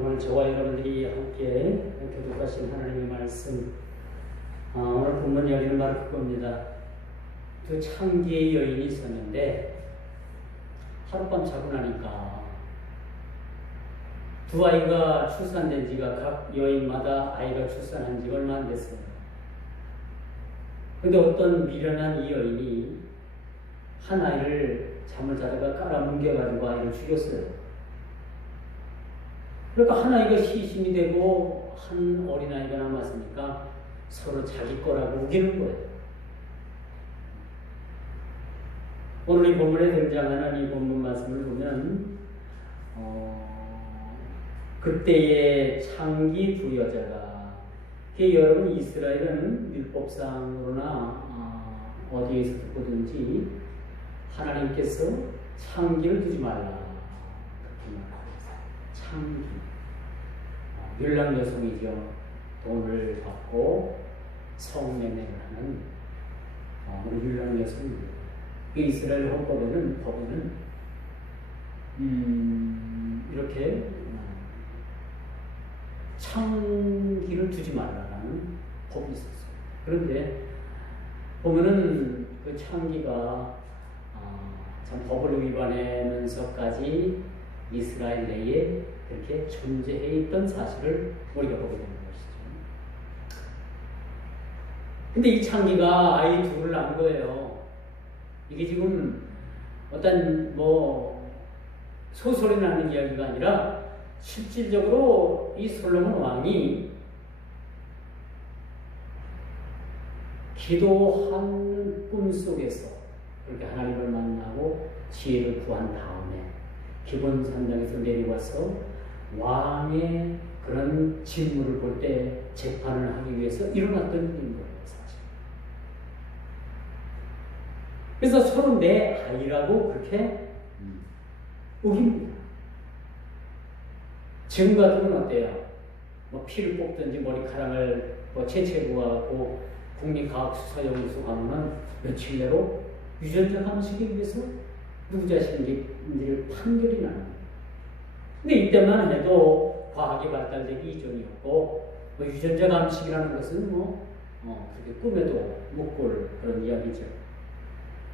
오늘 저와 여러분들이 함께 교독하신 하나님의 말씀, 오늘 본문 여기는 바로 그겁니다. 두 창기의 여인이 있었는데 하룻밤 자고 나니까 두 아이가 출산된 지가 각 여인마다 아이가 출산한 지 얼마 안 됐어요. 근데 어떤 미련한 이 여인이 한 아이를 잠을 자다가 깔아뭉개가지고 아이를 죽였어요. 그러니까 한 아이가 시신이 되고 한 어린아이가 남았으니까 서로 자기 거라고 우기는 거예요. 오늘 이 본문에 등장하는 이 본문 말씀을 보면 그때의 창기 두 여자가, 여러분 이스라엘은 율법상으로나 어디에서 듣고든지 하나님께서 창기를 두지 말라 그렇게 말합니다. 창기, 율랑 여성이죠. 돈을 받고 성매매를 하는 우리 율랑 여성입니다. 이스라엘 법에는 이렇게 창기를 두지 말라는 법이 있었어요. 그런데 보면은 그 창기가 참 법을 위반하면서까지 이스라엘 내에 그렇게 존재해 있던 사실을 우리가 보게 되는 것이죠. 근데 이 창기가 아이 둘을 낳은 거예요. 이게 지금 어떤 소설이 나는 이야기가 아니라 실질적으로 이 솔로몬 왕이 기도한 꿈 속에서 그렇게 하나님을 만나고 지혜를 구한 다음에 기본 산당에서 내려와서 왕의 그런 직무를 볼 때 재판을 하기 위해서 일어났던 일인 거예요, 사실. 그래서 서로 내 아이라고 그렇게 우깁니다. 지금 같으면 어때요? 피를 뽑든지 머리카락을 채채부하고 국립과학수사연구소 가면 며칠 내로 유전자 감식에 의해서 누구 자신인지를 판결이 나는 거예요. 근데 이때만 해도 과학이 발달되기 이전이었고, 유전자 감식이라는 것은 그렇게 꿈에도 못 꿀 그런 이야기죠.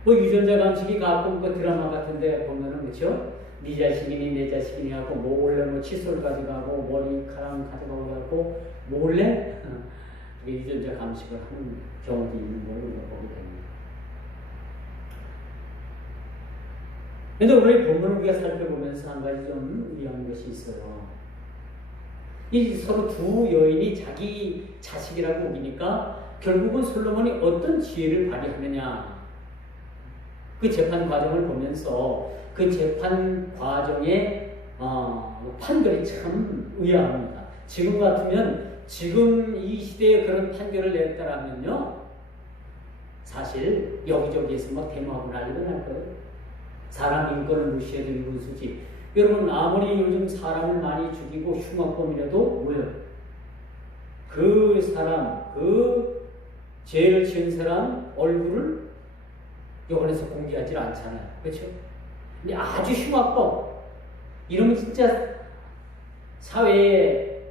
유전자 감식이 가끔 드라마 같은데 보면은, 그렇죠? 네 자식이니 내 자식이니 하고 몰래 칫솔 가져가고 머리카락 가져가고 하고 몰래 유전자 감식을 하는 경우도 있는 걸 우리가 보게 됩니다. 그런데 오늘 본문을 우리가 살펴보면서 한 가지 좀 의아한 것이 있어요. 이 서로 두 여인이 자기 자식이라고 우기니까 결국은 솔로몬이 어떤 지혜를 발휘하느냐, 그 재판 과정을 보면서 그 재판 과정의 판결이 참 의아합니다. 지금 같으면, 지금 이 시대에 그런 판결을 냈다라면요, 사실 여기저기에서 데모하고 난리가 날 거예요. 사람 인권을 무시해도 일분수지. 여러분, 아무리 요즘 사람을 많이 죽이고 흉악범이라도 뭐예요? 그 사람, 그 죄를 지은 사람 얼굴을 여관에서 공개하지 않잖아요. 그렇죠? 근데 아주 흉악범, 이러면 진짜 사회에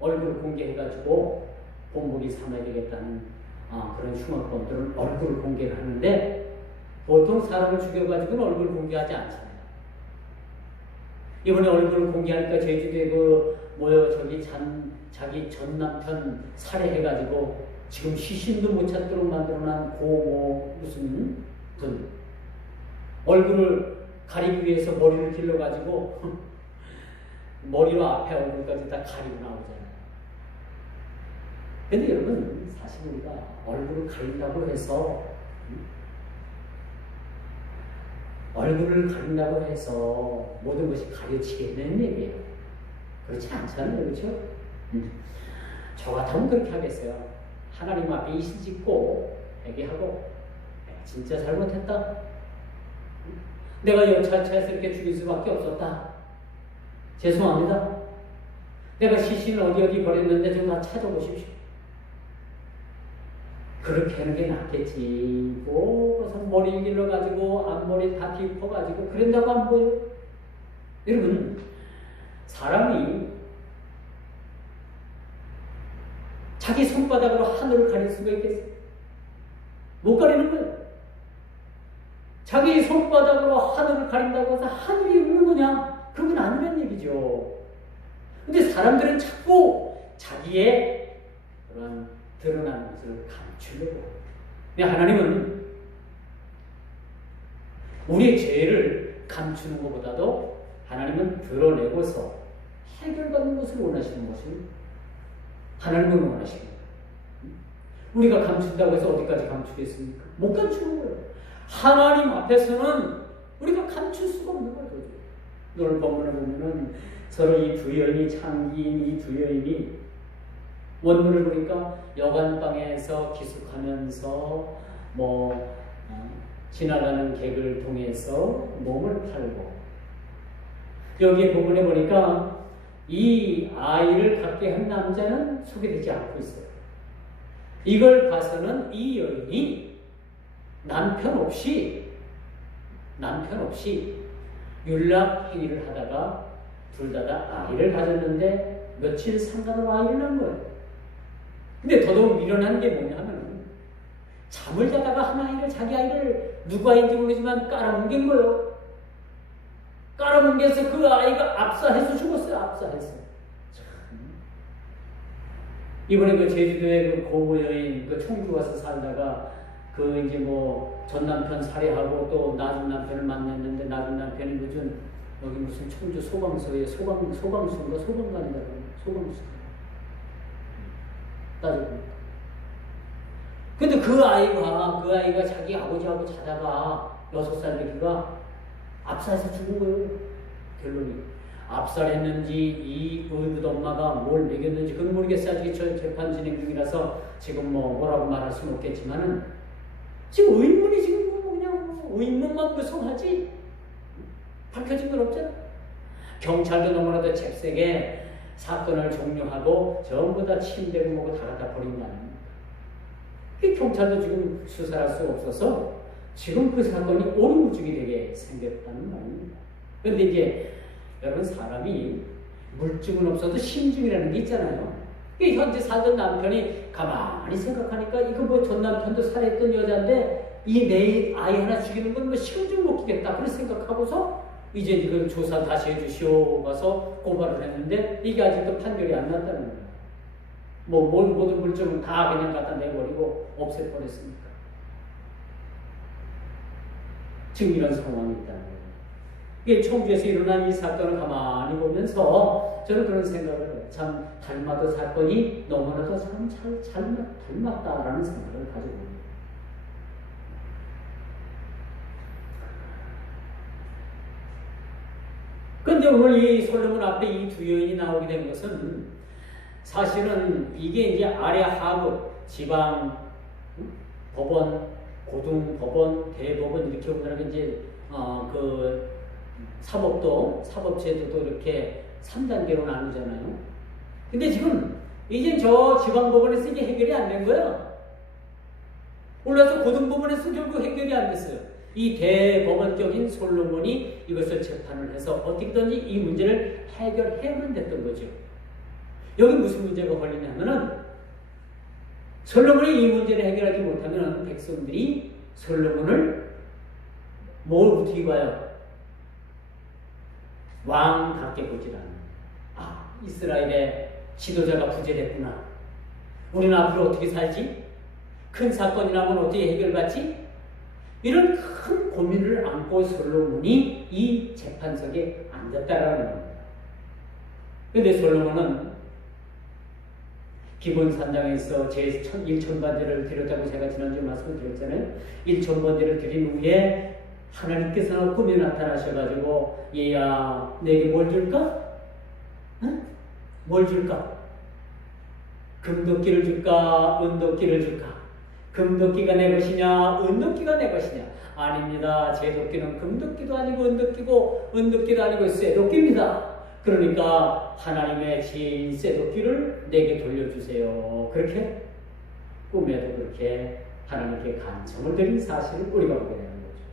얼굴을 공개해가지고 본보기 삼아야 되겠다는 그런 흉악범들은 얼굴을 공개를 하는데, 보통 사람을 죽여가지고는 얼굴을 공개하지 않잖아요. 이번에 얼굴을 공개하니까 제주도에 자기 전 남편 살해해가지고 지금 시신도 못 찾도록 만들어놓은 무슨 분, 얼굴을 가리기 위해서 머리를 길러가지고 머리로 앞에 얼굴까지 다 가리고 나오잖아요. 근데 여러분, 사실 우리가 얼굴을 가린다고 해서 모든 것이 가려지겠다는 얘기예요. 그렇지 않잖아요. 그렇죠? 저 같으면 그렇게 하겠어요. 하나님 앞에 이실 짓고 회개하고, 내가 진짜 잘못했다, 내가 여차차스럽게 죽일 수밖에 없었다, 죄송합니다, 내가 시신을 어디 버렸는데 좀 다 찾아보십시오. 그렇게 하는 게 낫겠지. 그래서 머리 길러가지고 앞머리 다 뒤집어가지고 그런다고 안 보여? 여러분, 사람이 자기 손바닥으로 하늘을 가릴 수가 있겠어요? 못 가리는 거예요. 자기 손바닥으로 하늘을 가린다고 해서 하늘이 없는 거냐? 그건 아니란 얘기죠. 근데 사람들은 자꾸 자기의 그런 드러나는 것을 감추려고. 근데 하나님은 우리의 죄를 감추는 것보다도 하나님은 드러내고서 해결받는 것을 원하시는 것을 하나님은 원하시는 거예요. 우리가 감춘다고 해서 어디까지 감추겠습니까? 못 감추는 거예요. 하나님 앞에서는 우리가 감출 수가 없는 거예요. 오늘 본문에 보면은 서로 이 두 여인이 창기인 이 두 여인이 원문을 보니까 여관방에서 기숙하면서 지나가는 객을 통해서 몸을 팔고, 여기 본문에 보니까 이 아이를 갖게 한 남자는 소개되지 않고 있어요. 이걸 봐서는 이 여인이 남편 없이 율락 행위를 하다가 둘 다 아이를 가졌는데 며칠 상간으로 아이를 낳은 거예요. 근데 더더욱 미련한 게 뭐냐면 잠을 자다가 한 아이를, 자기 아이를 누구 아이인지 모르지만 깔아뭉갠 거예요. 깔아뭉개서 그 아이가 압사해서 죽었어요. 압사해서. 이번에 그 제주도에 그 고모 여인 그 청주 가서 살다가 그 이제 전 남편 살해하고 또 낳은 남편을 만났는데 낳은 남편이 무슨 청주 소방서에 소방관이다. 소방수. 따져보니까. 근데 그 아이가 자기 아버지하고 자다가 6살 애기가 압살해서 죽은 거예요. 결론이. 압살했는지 이 의붓 엄마가 뭘 먹였는지 그건 모르겠어요. 아직 재판 진행 중이라서 지금 뭐라고 말할 수는 없겠지만은 지금 의문이 지금 그냥 의문만 구성하지 밝혀진 건 없잖아. 경찰도 너무나도 잽세게 사건을 종료하고 전부 다 침대고 뭐고 다 갖다 버린 거 아닙니까? 이 경찰도 지금 수사할 수 없어서 지금 그 사건이 오리무중이 되게 생겼다는 말입니다. 그런데 이제 여러분, 사람이 물증은 없어도 심증이라는 게 있잖아요. 현재 살던 남편이 가만히 생각하니까 이거 전 남편도 살해했던 여자인데 이 내 아이 하나 죽이는 건 심증 못 끼겠다 그런 생각하고서 이제 이걸 조사 다시 해주시오 가서 고발을 했는데 이게 아직도 판결이 안 났다는 거예요. 모든 물증은 다 그냥 갖다 내버리고 없애버렸으니까. 지금 이런 상황이 있다는 거예요. 이게 청주에서 일어난 이 사건을 가만히 보면서 저는 그런 생각을 해요. 참 달마도 사건이 너무나도 참 닮았다라는 생각을 가지고 있습니다. 그런데 오늘 이 솔로몬 앞에 이 두 여인이 나오게 된 것은 사실은 이게 이제 아래 하급 지방 법원, 고등 법원, 대법원 이렇게 보면 이제 그 사법제도도 이렇게 3단계로 나누잖아요. 근데 지금 이제 저 지방법원에서 이게 해결이 안 된 거예요. 올라서 고등법원에서 결국 해결이 안 됐어요. 이 대법원격인 솔로몬이 이것을 재판을 해서 어떻게든지 이 문제를 해결해야만 됐던 거죠. 여기 무슨 문제가 걸리냐면은 솔로몬이 이 문제를 해결하지 못하면 백성들이 솔로몬을 뭘 어떻게 봐요? 왕답게 보질 않아요. 이스라엘의 지도자가 부재됐구나. 우리는 앞으로 어떻게 살지? 큰 사건이 나면 어떻게 해결받지? 이런 큰 고민을 안고 솔로몬이 이 재판석에 앉았다라는 겁니다. 그런데 솔로몬은 기본 산당에서 제 1,000번제를 드렸다고 제가 지난주에 말씀드렸잖아요. 1,000번제를 드린 후에 하나님께서는 꿈에 나타나셔가지고 얘야 내게 뭘 줄까? 응? 뭘 줄까? 금도끼를 줄까? 은도끼를 줄까? 금도끼가 내 것이냐? 은도끼가 내 것이냐? 아닙니다. 제 도끼는 금도끼도 아니고 은도끼도 아니고 쇠도끼입니다. 그러니까 하나님의 지혜인 쇠도끼를 내게 돌려주세요. 그렇게 꿈에도 그렇게 하나님께 간청을 드린 사실을 우리가 보게 되는 거죠.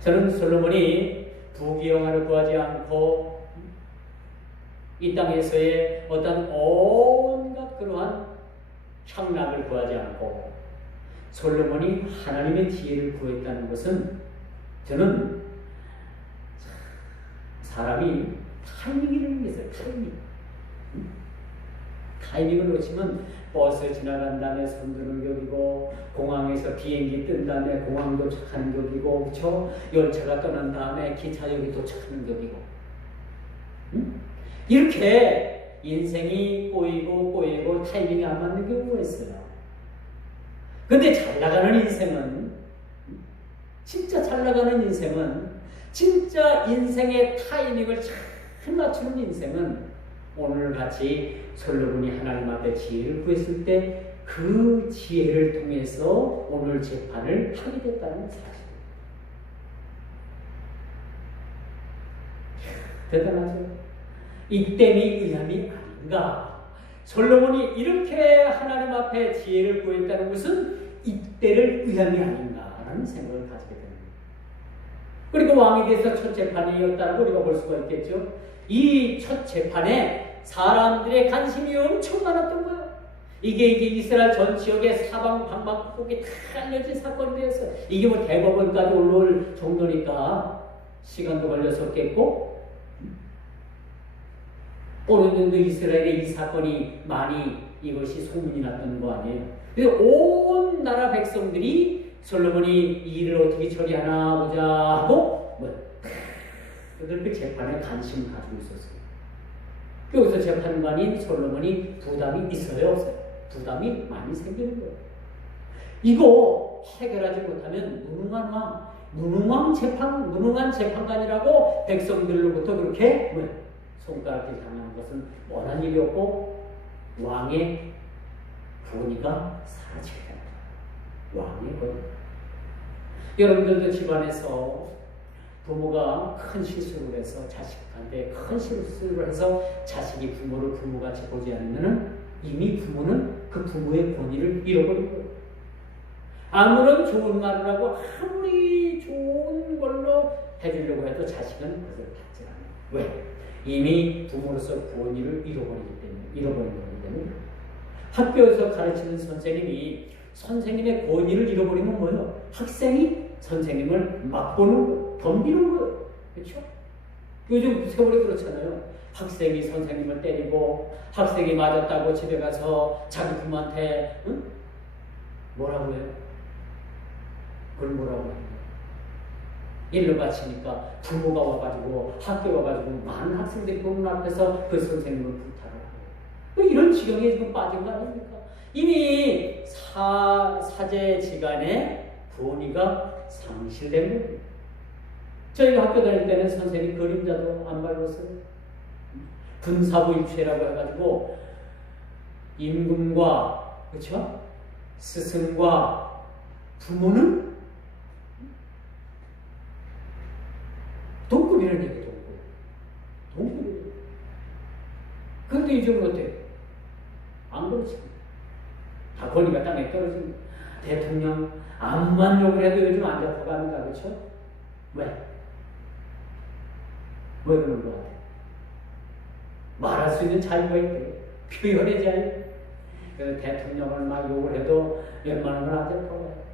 저는 솔로몬이 부귀영화를 구하지 않고 이 땅에서의 어떤 온갖 그러한 향락을 구하지 않고 솔로몬이 하나님의 지혜를 구했다는 것은 저는 사람이 타이밍이라는 게 있어요. 타이밍을 놓치면 버스 지나간 다음에 손드는 격이고 공항에서 비행기 뜬 다음에 공항 도착하는 격이고 그렇죠? 열차가 떠난 다음에 기차역에 도착하는 격이고 이렇게 인생이 꼬이고 타이밍이 안 맞는 경우가 있어요. 근데 잘 나가는 인생은 진짜 잘 나가는 인생은 진짜 인생의 타이밍을 잘 맞추는 인생은 오늘같이 솔로몬이 하나님 앞에 지혜를 구했을 때 그 지혜를 통해서 오늘 재판을 하게 됐다는 사실입니다. 대단하죠? 이땜이 의함이 아닌가. 솔로몬이 이렇게 하나님 앞에 지혜를 구했다는 것은 이때를 의함이 아닌가라는 생각을 가지게 됩니다. 그리고 왕에 대해서 첫 재판이었다고 우리가 볼 수가 있겠죠. 이 첫 재판에 사람들의 관심이 엄청 많았던 거예요. 이게 이스라엘 전 지역의 사방 방방곡곡에 다 알려진 사건에 대해서 이게 뭐 대법원까지 올라올 정도니까 시간도 걸렸었겠고 오늘도 이스라엘에 이 사건이 많이 이것이 소문이 났던 거 아니에요. 그래서 온 나라 백성들이 솔로몬이 이 일을 어떻게 처리하나 보자 하고 그 재판에 관심을 가지고 있었어요. 여기서 재판관인 솔로몬이 부담이 있어요, 없어요? 부담이 많이 생기는 거예요. 이거 해결하지 못하면 무능한 재판관이라고 백성들로부터 그렇게 손가락질 당하는 것은 원한 일이었고 왕의 권위가 사라지게 됩니다. 왕의 권위. 여러분들도 집안에서 부모가 큰 실수를 해서 자식한테 큰 실수를 해서 자식이 부모를 부모같이 보지 않으면 이미 부모는 그 부모의 권위를 잃어버린 거예요. 아무런 좋은 말을 하고 아무리 좋은 걸로 해주려고 해도 자식은 그것을 받지 않아요. 왜? 이미 부모로서 권위를 잃어버린 거기 때문에. 학교에서 가르치는 선생님이 선생님의 권위를 잃어버리면 뭐예요? 학생이 선생님을 막보는 거예요. 덤비는 거예요. 그렇죠? 요즘 세월이 그렇잖아요. 학생이 선생님을 때리고 학생이 맞았다고 집에 가서 자기 부모한테 뭐라고 해요? 그걸 뭐라고 해요? 일로 바치니까 부모가 와가지고 학교 와가지고 많은 학생들이 보는 앞에서 그 선생님을 불타라고. 이런 지경에 지금 빠진 거 아닙니까? 이미 사제지간의 권위가 상실된 겁니다. 저희가 학교 다닐 때는 선생님 그림자도 안 밟았어요. 분사부일체라고 해가지고 임금과 그렇죠? 스승과 부모는 동급이라는 얘기죠. 동급이에요. 그런데 요즘은 어때요? 안 그렇지. 다 권위가 땅에 떨어집니다. 대통령 암만 욕을 해도 요즘 안 잡혀갑니다. 그렇죠? 왜? 왜 그런 거 같아요? 말할 수 있는 자유가 있대요. 표현의 자유. 그래서 대통령을 막 욕을 해도 웬만하면 안 잡혀가요.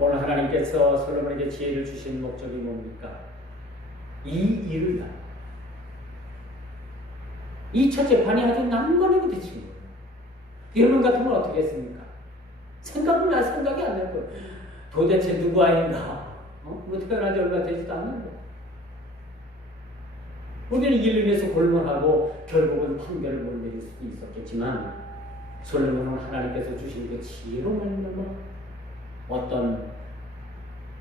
오늘 하나님께서 솔로몬에게 지혜를 주신 목적이 뭡니까? 이 일을 위한. 이 첫 재판이 아주 난관에 부딪힌 거예요. 여러분 같으면 어떻게 했습니까? 생각이 안 날 거예요. 도대체 누구 아인가? 어떻게 하나지 얼마 되지도 않는데. 우리는 이를 위해서 골몰하고 결국은 판결을 못 내릴 수도 있었겠지만 솔로몬은 하나님께서 주신 그 지혜로 말미암아 어떤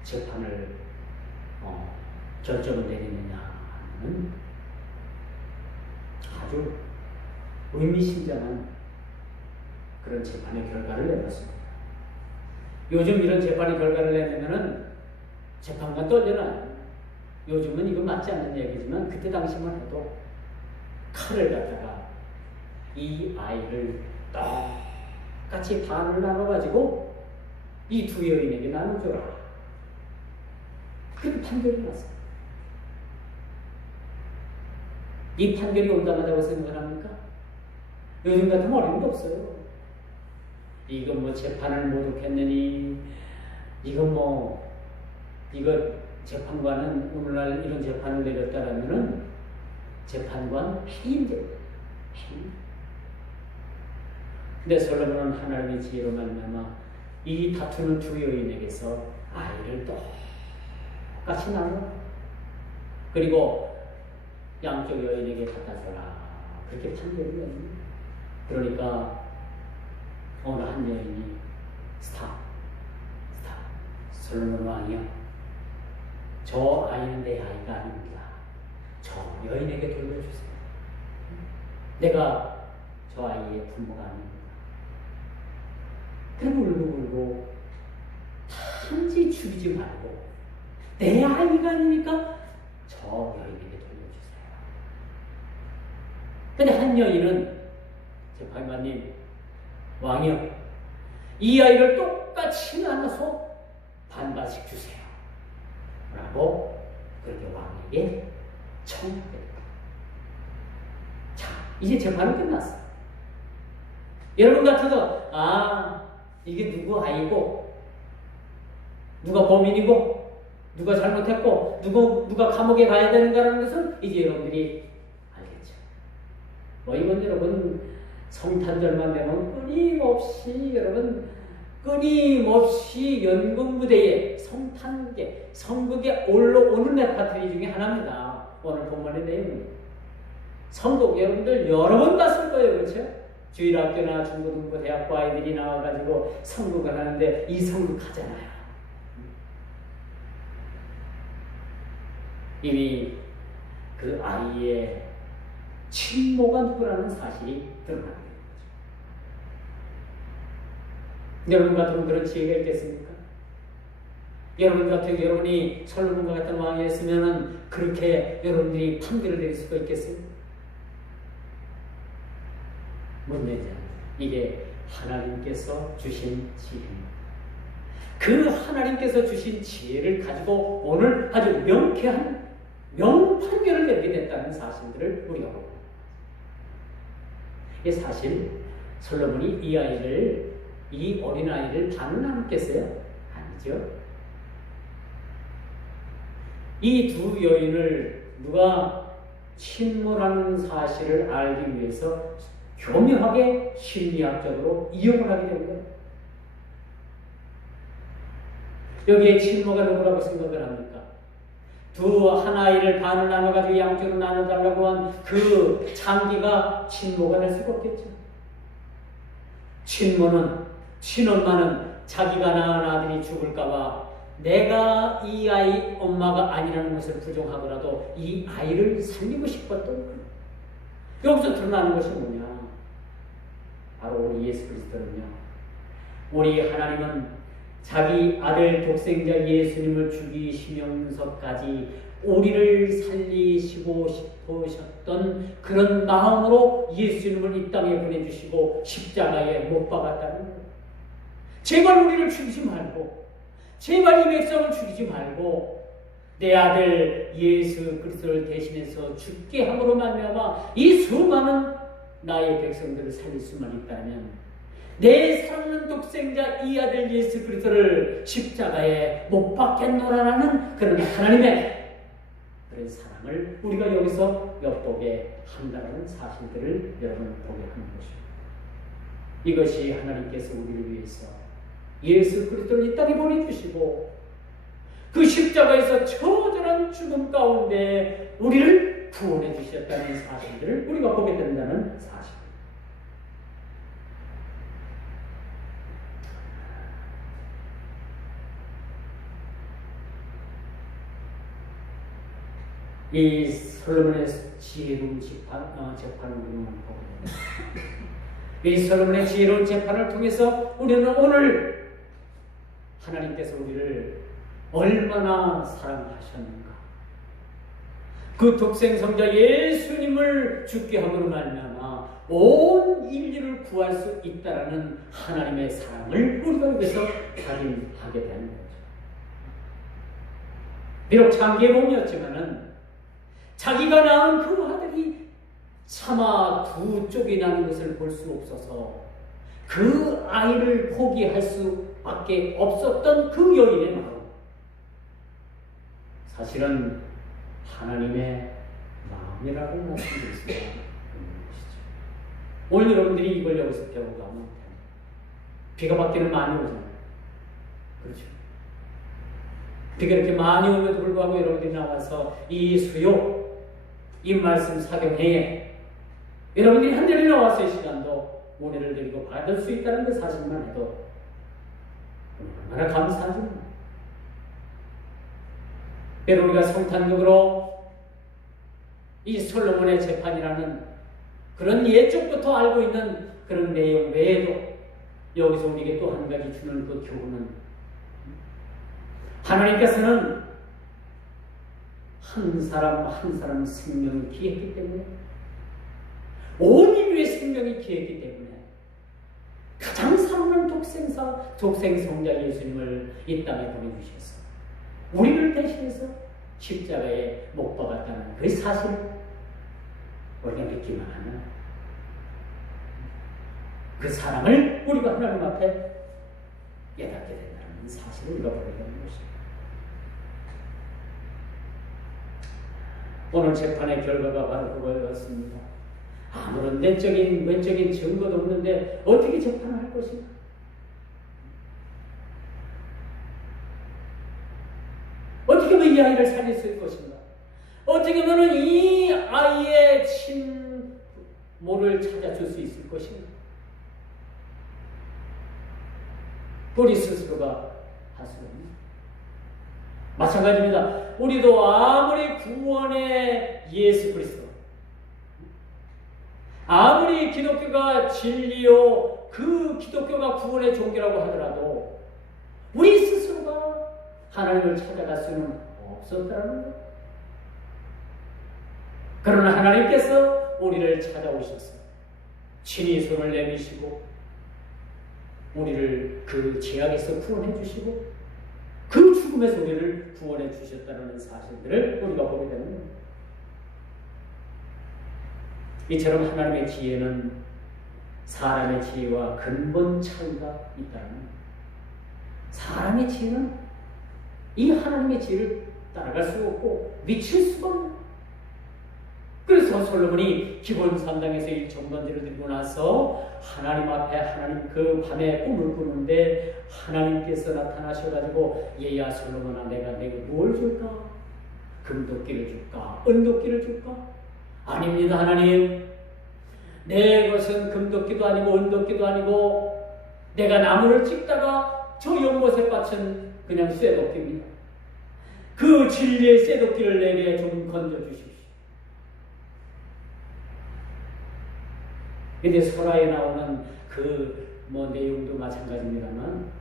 재판을 결정을 내리느냐 하는 아주 의미심장한 그런 재판의 결과를 내렸습니다. 요즘 이런 재판의 결과를 내면은 재판관 떨려나요. 요즘은 이거 맞지 않는 얘기지만 그때 당시만 해도 칼을 갖다가 이 아이를 똑같이 반을 나눠가지고 이 두 여인에게 나눠줘라. 그렇게 판결이 났어요. 이 판결이 온당하다고 생각합니까? 요즘 같으면 어림도 없어요. 이거 뭐 재판을 못 했느니, 이거 재판관은 오늘날 이런 재판을 내렸다라면은 재판관 해임됩니다. 해임. 근데 솔로몬은 하나님의 지혜로 말미암아 이 다투는 두 여인에게서 아이를 똑같이 나눠, 그리고 양쪽 여인에게 갖다 줘라, 그렇게 판결이 납니다. 그러니까 어느 한 여인이 스탑, 솔로몬 왕이요, 저 아이는 내 아이가 아닙니다. 저 여인에게 돌려주세요. 내가 저 아이의 부모가 아닙니다. 그리고 울고 단지 죽이지 말고 내 아이가 아니니까 저 여인에게 돌려주세요. 근데 한 여인은 재판관님, 왕이요, 이 아이를 똑같이 나눠서 반반씩 주세요 라고 그렇게 왕에게 청구했다. 자, 이제 재판은 끝났어. 여러분 같아도 이게 누구 아이고, 누가 범인이고, 누가 잘못했고, 누가 감옥에 가야 되는가라는 것은 이제 여러분들이 알겠죠. 이건 여러분 성탄절만 되면 끊임없이 연극무대에 성극에 올라오는 레파토리 중에 하나입니다. 오늘 본문의 내용은 성곡 여러분들 여러 번 봤을 거예요. 그렇죠? 주일학교나 중고등부 대학교 아이들이 나와가지고 성극을 하는데 이 성극 하잖아요. 이미 그 아이의 친모가 누구라는 사실이 드러나게 됩니다. 여러분 같으면 그런 지혜가 있겠습니까? 여러분 같은 여러분이 솔로몬과 같은 왕이었으면 그렇게 여러분들이 판결을 내릴 수가 있겠어요? 문제는 이게 하나님께서 주신 지혜입니다. 그 하나님께서 주신 지혜를 가지고 오늘 아주 명쾌한 명판결을 내게 됐다는 사실들을 우리가 보고, 이게 사실 솔로몬이 이 어린아이를 반을 나눴겠어요? 아니죠. 이 두 여인을 누가 친모라는 사실을 알기 위해서 교묘하게 심리학적으로 이용을 하게 된 거예요. 여기에 친모가 누구라고 생각을 합니까? 한 아이를 반을 나눠가지고 양쪽으로 나눠달라고 한 그 장기가 친모가 될 수가 없겠죠. 친엄마는 자기가 낳은 아들이 죽을까봐 내가 이 아이 엄마가 아니라는 것을 부정하더라도 이 아이를 살리고 싶었던 거예요. 여기서 드러나는 것이 뭐냐? 바로 우리 예수 그리스도는요, 우리 하나님은 자기 아들 독생자 예수님을 죽이시면서까지 우리를 살리시고 싶으셨던 그런 마음으로 예수님을 이 땅에 보내주시고 십자가에 못 박았다는 거예요. 제발 우리를 죽이지 말고, 제발 이 백성을 죽이지 말고 내 아들 예수 그리스도를 대신해서 죽게 함으로 말미암아 이 수많은 나의 백성들을 살릴 수만 있다면 내 사랑하는 독생자 이 아들 예수 그리스도를 십자가에 못 박겠노라라는 그런 하나님의 그런 사랑을 우리가 여기서 엿보게 한다는 사실들을 여러분 보게 하는 것입니다. 이것이 하나님께서 우리를 위해서 예수 그리스도를 이 땅에 보내주시고 그 십자가에서 처절한 죽음 가운데 우리를 구원해 주셨다는 사실들을 우리가 보게 된다는 사실. 이 솔로몬의 지혜로운 재판을 우리는 보게 됩니다. 이 솔로몬의 지혜로운 재판을 통해서 우리는 오늘 하나님께서 우리를 얼마나 사랑하셨는가, 그 독생성자 예수님을 죽게 함으로 말미암아 온 인류를 구할 수 있다라는 하나님의 사랑을 우리가 여기서 발견하게 되는 거죠. 비록 장기의 몸이었지만은 자기가 낳은 그 아들이 차마 두 쪽이 나는 것을 볼 수 없어서 그 아이를 포기할 수밖에 없었던 그 여인의 마음, 사실은 하나님의 마음이라고 말씀드릴 수가 있는 것이죠. 오늘 여러분들이 이걸 여기서 배우고 가면 비가 밖에는 많이 오잖아요. 그렇죠. 비가 이렇게 많이 오면도 불구하고 여러분들이 나와서 이 수요, 이 말씀 사경회에 여러분들이 한 자리에 나와서 이 시간도 은혜를 드리고 받을 수 있다는 그 사실만 해도 얼마나 감사하지만, 때로 우리가 성탄적으로 이 솔로몬의 재판이라는 그런 예적부터 알고 있는 그런 내용 외에도 여기서 우리에게 또 한 가지 주는 그 교훈은, 하나님께서는 한 사람 한 사람 생명이 귀했기 때문에, 온 인류의 생명이 귀했기 때문에 가장 사랑하는 독생성자 예수님을 이 땅에 보내주셔서 우리를 대신해서 십자가에 못 박았다는 그 사실을 우리가 믿기만 하면 그 사랑을 우리가 하나님 앞에 깨닫게 된다는 사실을 우리가 보게 되는 것입니다. 오늘 재판의 결과가 바로 그거였습니다. 아무런 외적인 증거도 없는데 어떻게 재판을 할 것인가? 어떻게 하면 이 아이를 살릴 수 있을 것인가? 어떻게 하면 이 아이의 친모를 찾아줄 수 있을 것인가? 우리 스스로가 할 수 없는, 마찬가지입니다. 우리도 아무리 구원의 예수 그리스도, 아무리 기독교가 진리요 그 기독교가 구원의 종교라고 하더라도 우리 스스로가 하나님을 찾아갈 수는 없었다는 것. 그러나 하나님께서 우리를 찾아오셔서 친히 손을 내미시고 우리를 그 죄악에서 구원해 주시고 그 죽음에서 우리를 구원해 주셨다는 사실들을 우리가 보게 되는 겁니다. 이처럼 하나님의 지혜는 사람의 지혜와 근본 차이가 있다는 겁니다. 사람의 지혜는 이 하나님의 지혜를 따라갈 수 없고 미칠 수가 없는, 그래서 솔로몬이 기본 3장에서 이 정반대를 들고 나서 하나님 앞에 하나님 그 밤에 꿈을 꾸는데 하나님께서 나타나셔가지고 얘야 솔로몬아 내가 내게 뭘 줄까? 금도끼를 줄까? 은도끼를 줄까? 아닙니다 하나님, 내 것은 금도끼도 아니고 은도끼도 아니고 내가 나무를 찍다가 저 연못에 빠진 그냥 쇠도끼입니다. 그 진리의 쇠도끼를 내게 좀 건져주십시오. 근데 소라에 나오는 그 내용도 마찬가지입니다만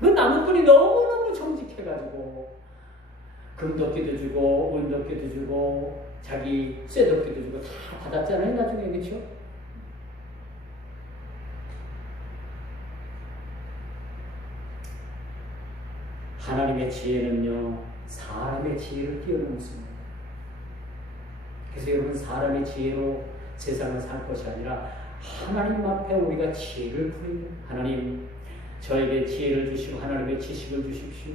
그 나무꾼이 너무너무 정직해가지고 금도끼도 주고 은도끼도 주고 자기 쇠도끼도 주고 다 받았잖아요 나중에. 그렇죠? 하나님의 지혜는요 사람의 지혜를 뛰어넘습니다. 그래서 여러분 사람의 지혜로 세상을 살 것이 아니라 하나님 앞에 우리가 지혜를 부리는, 하나님 저에게 지혜를 주시고 하나님의 지식을 주십시오.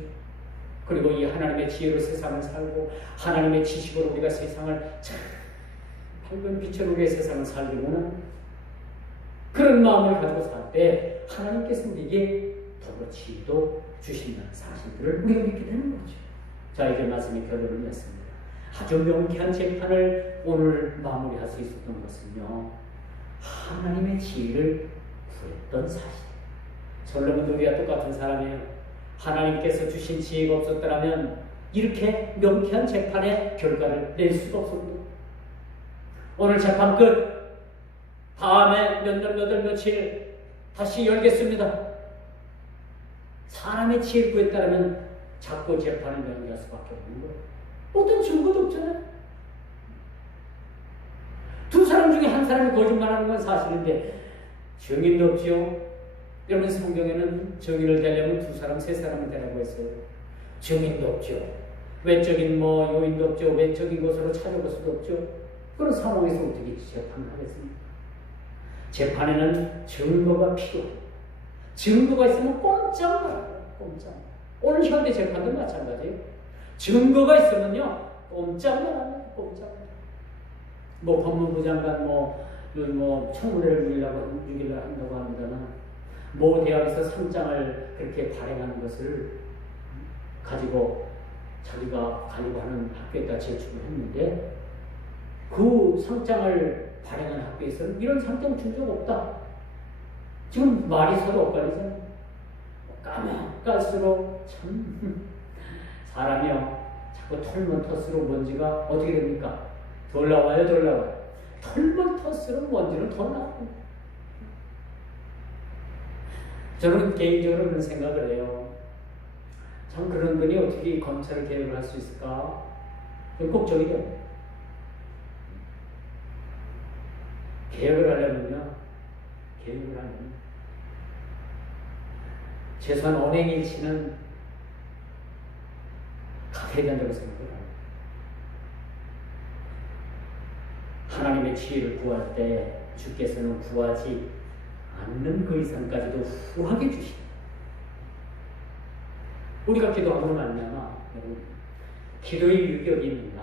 그리고 이 하나님의 지혜로 세상을 살고 하나님의 지식으로 우리가 세상을 참 밝은 빛으로 우리의 세상을 살기 원합니다. 그런 마음을 가지고 살 때 하나님께서 우리에게 더불어 지혜도 주신다는 사실들을 우리가 믿게 되는 거죠. 자, 이제 말씀의 결론을 맺습니다. 아주 명쾌한 재판을 오늘 마무리할 수 있었던 것은요 하나님의 지혜를 구했던 사실. 솔로몬도 우리와 똑같은 사람이에요. 하나님께서 주신 지혜가 없었더라면 이렇게 명쾌한 재판의 결과를 낼 수가 없습니다. 오늘 재판 끝. 다음에 며칠 다시 열겠습니다. 사람의 지혜를 구했다면 자꾸 재판을 연기할 수밖에 없는 거예요. 어떤 증거도 없잖아요. 두 사람 중에 한 사람이 거짓말하는 건 사실인데 증인도 없죠. 여러분 성경에는 증인을 대려면 두 사람, 세 사람을 대라고 했어요. 증인도 없죠. 외적인 요인도 없죠. 외적인 것으로 찾아볼 수도 없죠. 그런 상황에서 어떻게 재판을 하겠습니까? 재판에는 증거가 필요해요. 증거가 있으면 꼼짝 말아요. 꼼짝. 오늘 현대 재판도 마찬가지예요. 증거가 있으면요, 꼼짝 말아요. 꼼짝. 뭐 법무부 장관 청문회를 유기를 한다고 합니다만, 모 대학에서 상장을 그렇게 발행하는 것을 가지고 자기가 가려고 하는 학교에다 제출을 했는데, 그 상장을 발행한 학교에서는 이런 상장 준 적 없다. 지금 말이 서로 엇갈리잖아요. 까면 깔수록 참 사람이요, 자꾸 털면 털수록 먼지가 어떻게 됩니까? 덜 나와요, 덜 나와요. 털면 털수록 먼지는 더 나고. 저는 개인적으로 그런 생각을 해요. 참 그런 분이 어떻게 검찰을 개혁을 할 수 있을까? 그건 걱정이죠. 개혁을 하려면 최소한 언행일치는 갖춰야 된다고 생각을 합니다. 하나님의 지혜를 구할 때 주께서는 구하지 않는 그 이상까지도 후하게 주십니다. 우리가 기도하고 말미암아 기도의 유격입니다.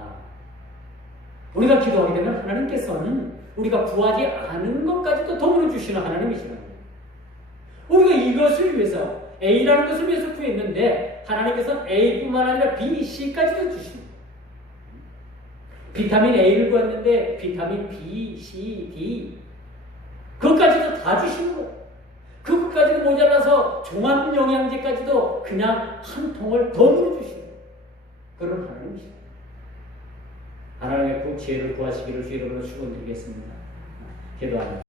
우리가 기도하게 되면 하나님께서는 우리가 구하지 않은 것까지도 더불어 주시는 하나님이시라는 거예요. 우리가 이것을 위해서, A라는 것을 위해서 구했는데 하나님께서는 A뿐만 아니라 B, C까지도 주십니다. 비타민 A를 구했는데 비타민 B, C, D 그것까지도 다 주시는 거예요. 그것까지도 모자라서 종합 영양제까지도 그냥 한 통을 더불어 주시는 거예요. 그런 하나님이시죠. 하나님의 그 지혜를 구하시기를 주 이름으로 축원드리겠습니다. 기도합니다.